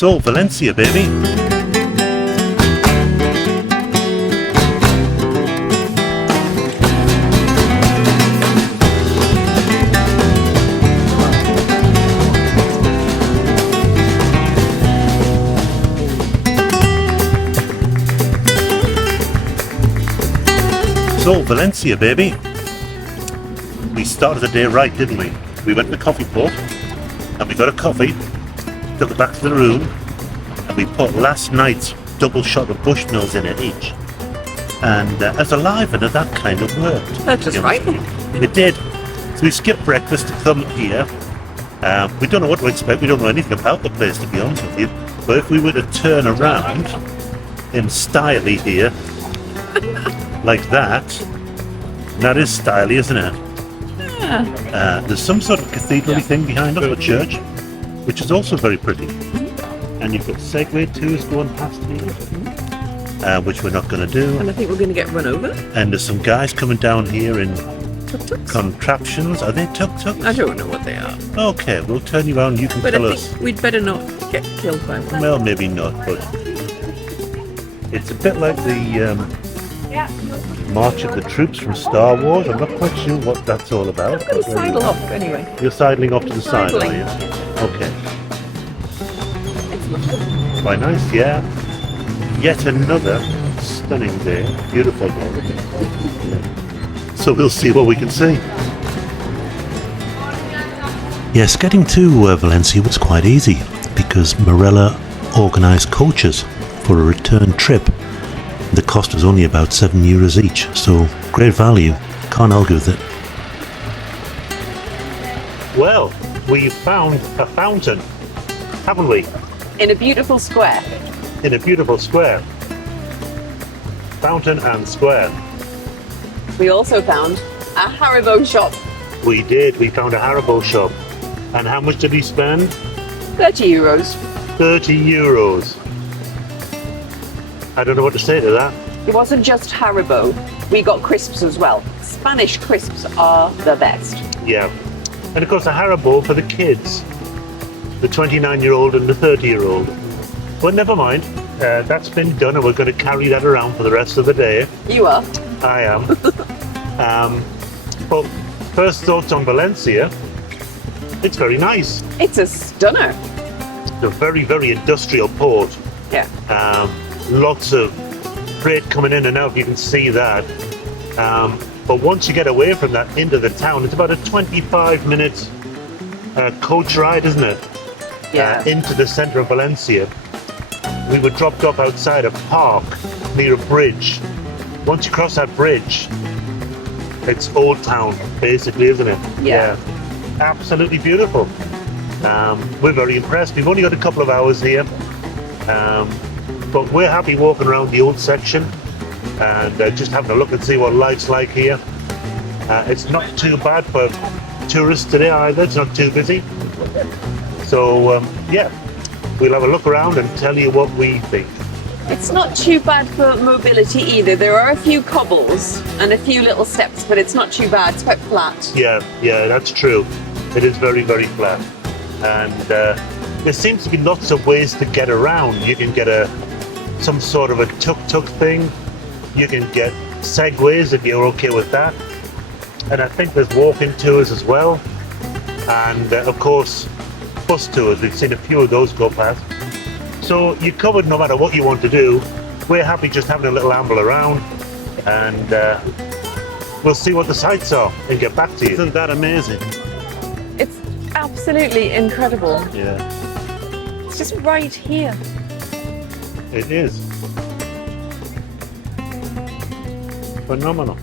So, Valencia, baby. So, Valencia, baby. We started the day right, didn't we? We went to the coffee pot and we got a coffee, took it back to the room, and we put last night's double shot of Bushmills in it each. And as a livener, that kind of worked. That's just right. It did. So we skipped breakfast to come here. We don't know what to expect. We don't know anything about the place, to be honest with you. But if we were to turn around in styly here, like that is styly, isn't it? Yeah. There's some sort of cathedral thing behind us, a church, which is also very pretty. And you've got Segway tours going past here, which we're not going to do. And I think we're going to get run over. And there's some guys coming down here in Tuk-tuks? contraptions. Are they tuk-tuks? I don't know what they are. Okay, we'll turn you around. You can But tell I us. think we'd better not get killed by one. Well, maybe not, but it's a bit like the March of the Troops from Star Wars. I'm not quite sure what that's all about. I'm going to sidle off anyway. You're sidling off to the side, are Sidling. you? Okay. It's lovely. Quite nice, yeah. Yet another stunning day. Beautiful day. So we'll see what we can see. Yes, getting to Valencia was quite easy because Marella organised coaches for a return trip. The cost was only about €7 each, so great value. Can't argue with it. Well, we found a fountain, haven't we? In a beautiful square. In a beautiful square. Fountain and square. We also found a Haribo shop. We did. We found a Haribo shop. And how much did we spend? €30. €30. I don't know what to say to that. It wasn't just Haribo. We got crisps as well. Spanish crisps are the best. Yeah. And of course a Haribo for the kids. The 29-year-old and the 30-year-old. But never mind. That's been done and we're going to carry that around for the rest of the day. You are. I am. But first thoughts on Valencia. It's very nice. It's a stunner. It's a very, very industrial port. Yeah. Lots of freight coming in and out, you can see that. But once you get away from that into the town, it's about a 25-minute coach ride, isn't it? Yeah. Into the centre of Valencia. We were dropped off outside a park near a bridge. Once you cross that bridge, it's Old Town, basically, isn't it? Yeah. Absolutely beautiful. We're very impressed. We've only got a couple of hours here. But we're happy walking around the old section and just having a look and see what life's like here. It's not too bad for tourists today either. It's not too busy. So yeah, we'll have a look around and tell you what we think. It's not too bad for mobility either. There are a few cobbles and a few little steps, but it's not too bad. It's quite flat. Yeah, that's true. It is very, very flat. And there seems to be lots of ways to get around. You can get some sort of a tuk-tuk thing. You can get segways if you're okay with that. And I think there's walking tours as well. And of course, bus tours. We've seen a few of those go past. So you're covered no matter what you want to do. We're happy just having a little amble around. And we'll see what the sights are and get back to you. Isn't that amazing? It's absolutely incredible. Yeah. It's just right here. It is. Phenomenal.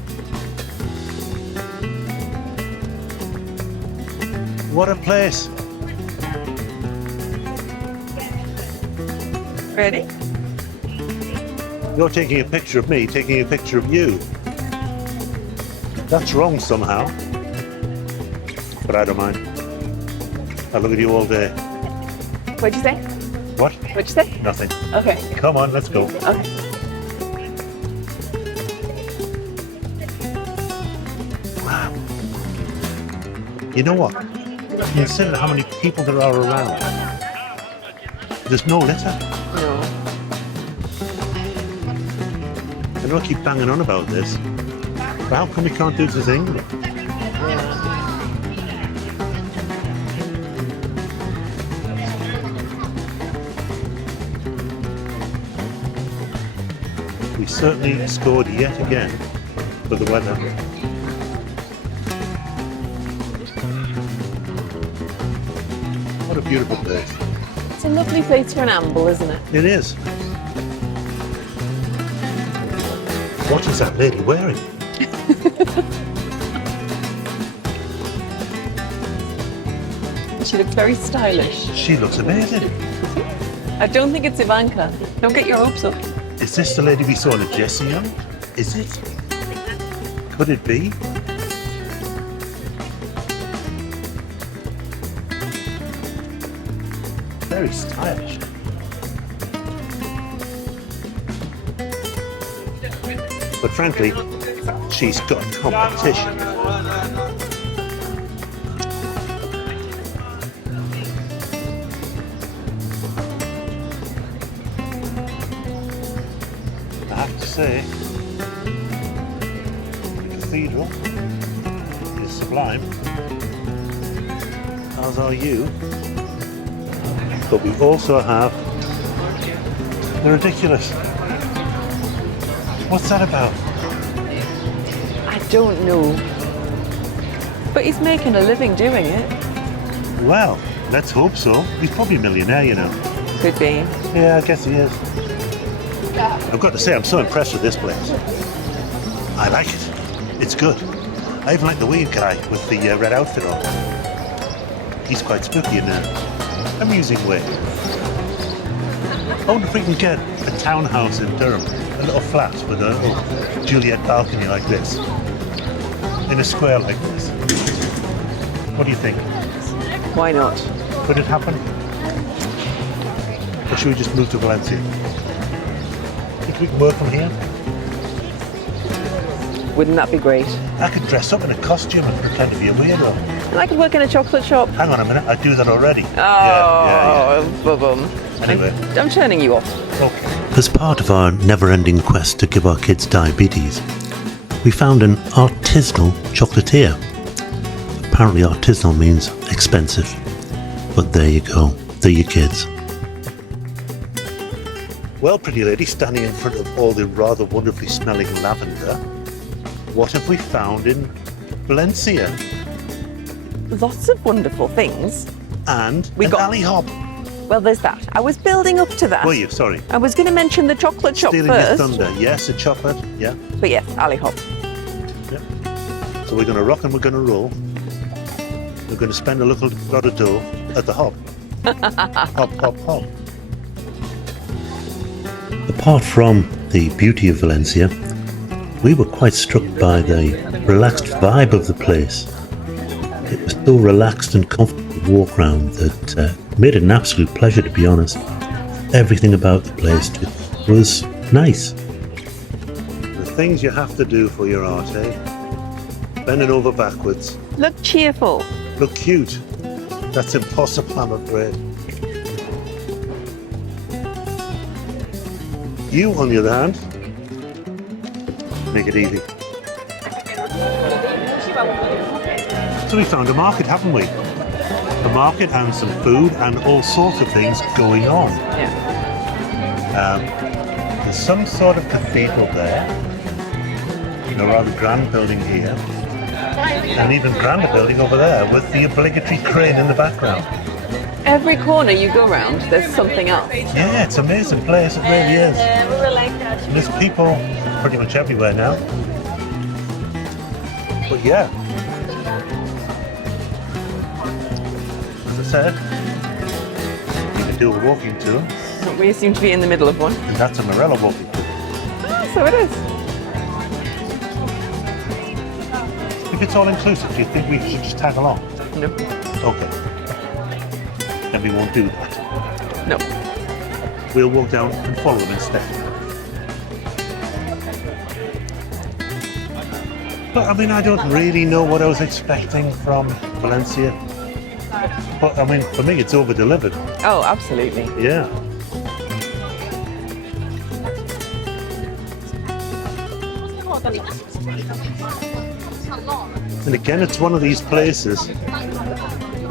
What a place. Ready? You're taking a picture of me, taking a picture of you. That's wrong somehow. But I don't mind. I'll look at you all day. What'd you say? What? What'd you say? Nothing. Okay. Come on, let's go. Okay. Wow. You know what? Consider how many people there are around. There's no litter. No. I know I keep banging on about this, but how come we can't do this in England? We certainly scored yet again for the weather. What a beautiful place. It's a lovely place for an amble, isn't it? It is. What is that lady wearing? She looks very stylish. She looks amazing. I don't think it's Ivanka. Don't get your hopes up. Is this the lady we saw in the Jessie on? Is it? Could it be? Very stylish. But frankly, she's got competition. I have to say, the cathedral is sublime, as are you. But we also have the ridiculous. What's that about? I don't know. But he's making a living doing it. Well, let's hope so. He's probably a millionaire, you know. Could be. Yeah, I guess he is. I've got to say, I'm so impressed with this place. I like it. It's good. I even like the weird guy with the red outfit on. He's quite spooky in an amusing way. I wonder if we can get a townhouse in Durham, a little flat with a little Juliet balcony like this, in a square like this. What do you think? Why not? Could it happen? Or should we just move to Valencia? Think we can work from here? Wouldn't that be great? I could dress up in a costume and pretend to be a weirdo. And I could work in a chocolate shop. Hang on a minute, I do that already. Oh, bum. Anyway. I'm turning you off. Okay. As part of our never-ending quest to give our kids diabetes, we found an artisanal chocolatier. Apparently artisanal means expensive. But there you go, they're your kids. Well, pretty lady, standing in front of all the rather wonderfully smelling lavender, what have we found in Valencia? Lots of wonderful things. And We an got- alley hop. Well, there's that. I was building up to that. Were you? Sorry. I was going to mention the chocolate shop Stealing first. your thunder. Yes, a chocolate. Yeah. But yes, alley hop. So we're going to rock and we're going to roll. We're going to spend a little lot of dough at the hop. Hop, hop, hop. Apart from the beauty of Valencia, we were quite struck by the relaxed vibe of the place. It was so relaxed and comfortable to walk around that made it an absolute pleasure, to be honest. Everything about the place was nice. The things you have to do for your art, eh? Bending over backwards. Look cheerful. Look cute. That's impossible, I'm afraid. You, on the other hand, make it easy. So we found a market, haven't we? A market and some food and all sorts of things going on. Yeah. There's some sort of cathedral there, a rather grand building here, and even grander building over there with the obligatory crane in the background. Every corner you go round, there's something else. Yeah, it's an amazing place, it really is. And there's people pretty much everywhere now. But yeah, as I said, you can do a walking tour, We seem to be in the middle of one. and that's a Marella walking tour. So it is. If it's all inclusive, do you think we should just tag along? No. Okay. Then we won't do that. No. We'll walk down and follow them instead. But I mean, I don't really know what I was expecting from Valencia. But I mean, for me, it's over-delivered. Oh, absolutely. Yeah. And again, it's one of these places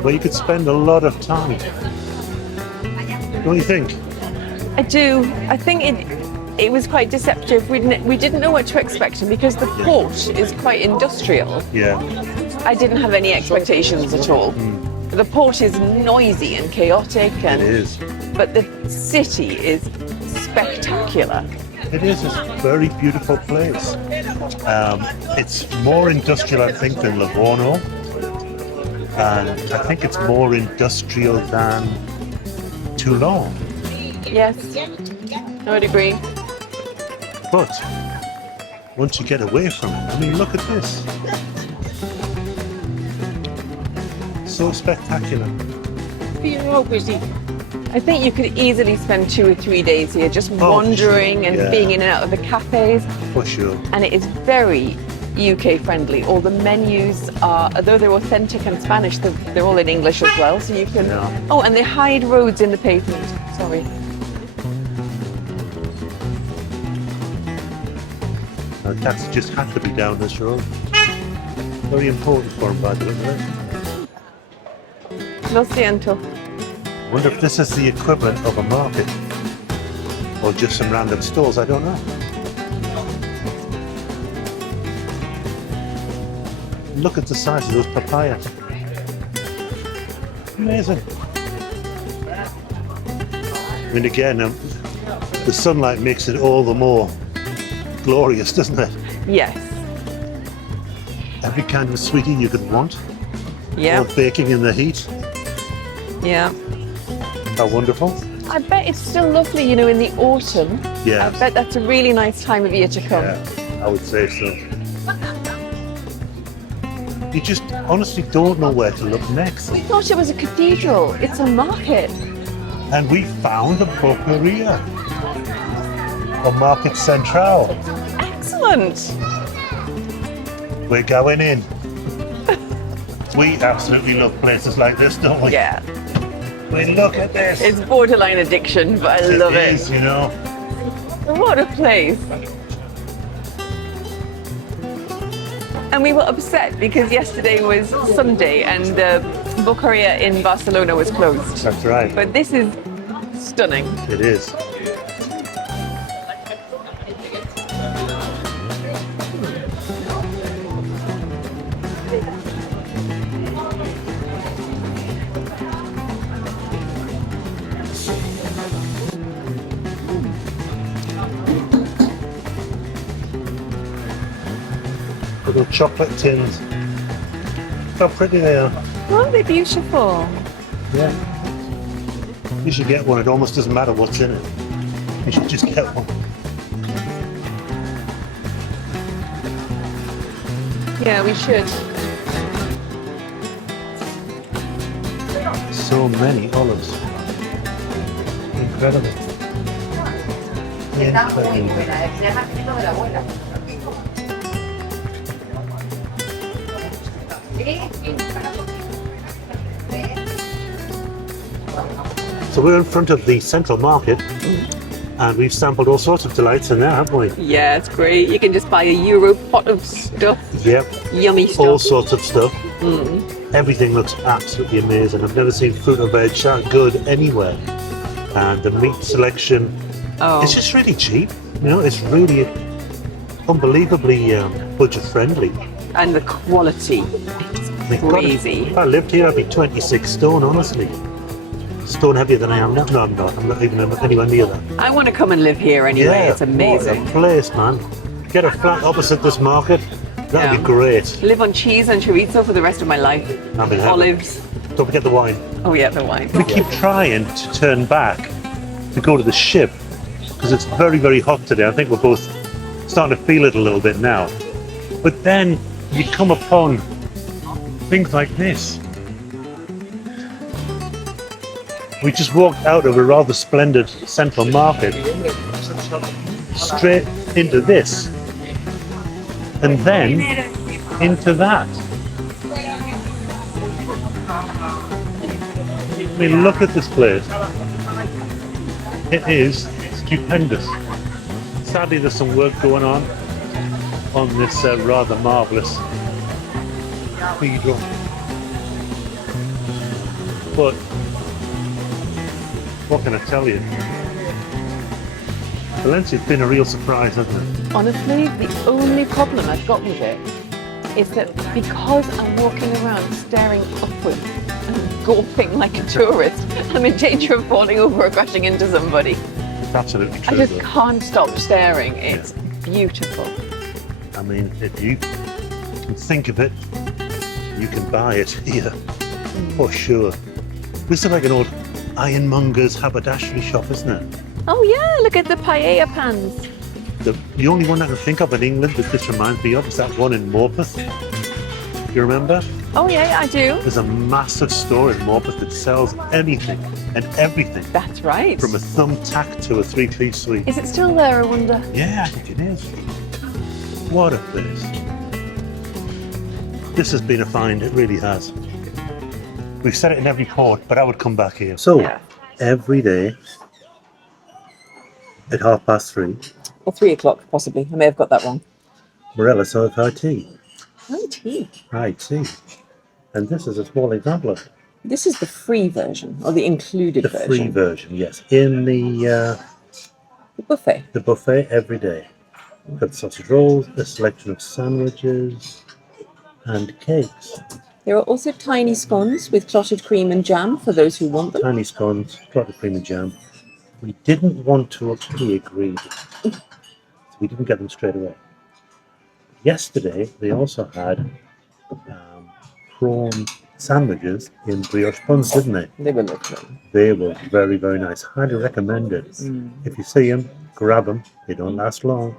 where you could spend a lot of time. Don't you think? I do. I think it was quite deceptive. We didn't know what to expect, and because the port is quite industrial, Yeah. I didn't have any expectations at all. The port is noisy and chaotic, It is. but the city is spectacular. It is a very beautiful place. It's more industrial, I think, than Livorno. And I think it's more industrial than Toulon. Yes, I would agree. But once you get away from it, I mean, look at this. So spectacular. I think you could easily spend 2 or 3 days here just wandering sure. and Yeah. being in and out of the cafes. For sure. And it is very UK friendly. All the menus are, although they're authentic and Spanish, they're all in English as well. So you can. Yeah. Oh, and they hide roads in the pavement. Sorry. A taxi just had to be down this road. Very important for him, by the way. Isn't it? Lo siento. I wonder if this is the equivalent of a market or just some random stores. I don't know. Look at the size of those papayas. Amazing. I mean, again, the sunlight makes it all the more glorious, doesn't it? Yes. Every kind of sweetie you could want. Yeah. Or baking in the heat. Yeah. How wonderful. I bet it's still lovely, you know, in the autumn. Yeah. I bet that's a really nice time of year to come. Yeah, I would say so. You just honestly don't know where to look next. I thought it was a cathedral. It's a market. And we found the Boqueria or Mercat Central. Excellent. We're going in. We absolutely love places like this, don't we? Yeah. We look at this. It's borderline addiction, but I love It it. is, you know. What a place. And we were upset because yesterday was Sunday and the Boqueria in Barcelona was closed. That's right. But this is stunning. It is. Little chocolate tins. How pretty they are. Aren't they beautiful? Yeah. You should get one. It almost doesn't matter what's in it. You should just get one. Yeah, we should. So many olives. Incredible. Incredible. So we're in front of the Central Market and we've sampled all sorts of delights in there, haven't we? Yeah, it's great. You can just buy a Euro pot of stuff. Yep. Yummy stuff. All sorts of stuff. Everything looks absolutely amazing. I've never seen fruit or veg that good anywhere. And the meat selection, it's just really cheap. You know, it's really unbelievably budget friendly. And the quality. I mean, God, Crazy. if I lived here, I'd be 26 stone, honestly. Stone heavier than I am now. No, I'm not. I'm not even anywhere near that. I want to come and live here anyway. It's amazing. What a place, man. Get a flat opposite this market. That'd Yeah. be great. Live on cheese and chorizo for the rest of my life. I'm in heaven. Olives. Don't forget the wine. Oh yeah, the wine. We keep trying to turn back to go to the ship because it's very, very hot today. I think we're both starting to feel it a little bit now. But then you come upon things like this. We just walked out of a rather splendid Central Market straight into this and then into that. I mean, look at this place. It is stupendous. Sadly, there's some work going on on this rather marvellous cathedral. But what can I tell you? Valencia's been a real surprise, hasn't it? Honestly, the only problem I've got with it is that because I'm walking around staring upwards and gawping like a tourist, I'm in danger of falling over or crashing into somebody. It's absolutely true. I just though. can't stop staring. It's beautiful. I mean, if you can think of it, you can buy it here, for sure. This is like an old Ironmongers haberdashery shop, isn't it? Oh yeah, look at the paella pans. The only one I can think of in England that this reminds me of is that one in Morpeth. You remember? Oh yeah, I do. There's a massive store in Morpeth that sells anything and everything. That's right. From a thumbtack to a three-piece suite. Is it still there, I wonder? Yeah, I think it is. What a place. This has been a find, it really has. We've said it in every port, but I would come back here. So, Yeah. every day at 3:30, Or 3 o'clock, possibly. I may have got that wrong. Marella serves high tea. Oh, tea. High tea. And this is a small example of it. This is the free version, or the included The version. free version, yes. In The buffet. the buffet every day. We've got sausage rolls, a selection of sandwiches, and cakes. There are also tiny scones with clotted cream and jam for those who want them. Tiny scones, clotted cream and jam. We didn't want to pre-agreed. So we didn't get them straight away. Yesterday, they also had prawn sandwiches in brioche buns, didn't they? They were lovely. They were very, very nice. Highly recommended. If you see them, grab them. They don't last long.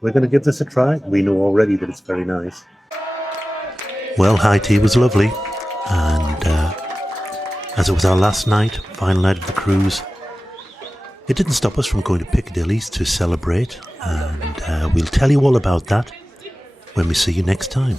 We're going to give this a try. We know already that it's very nice. Well, high tea was lovely. And as it was our last night, final night of the cruise, it didn't stop us from going to Piccadilly's to celebrate. And we'll tell you all about that when we see you next time.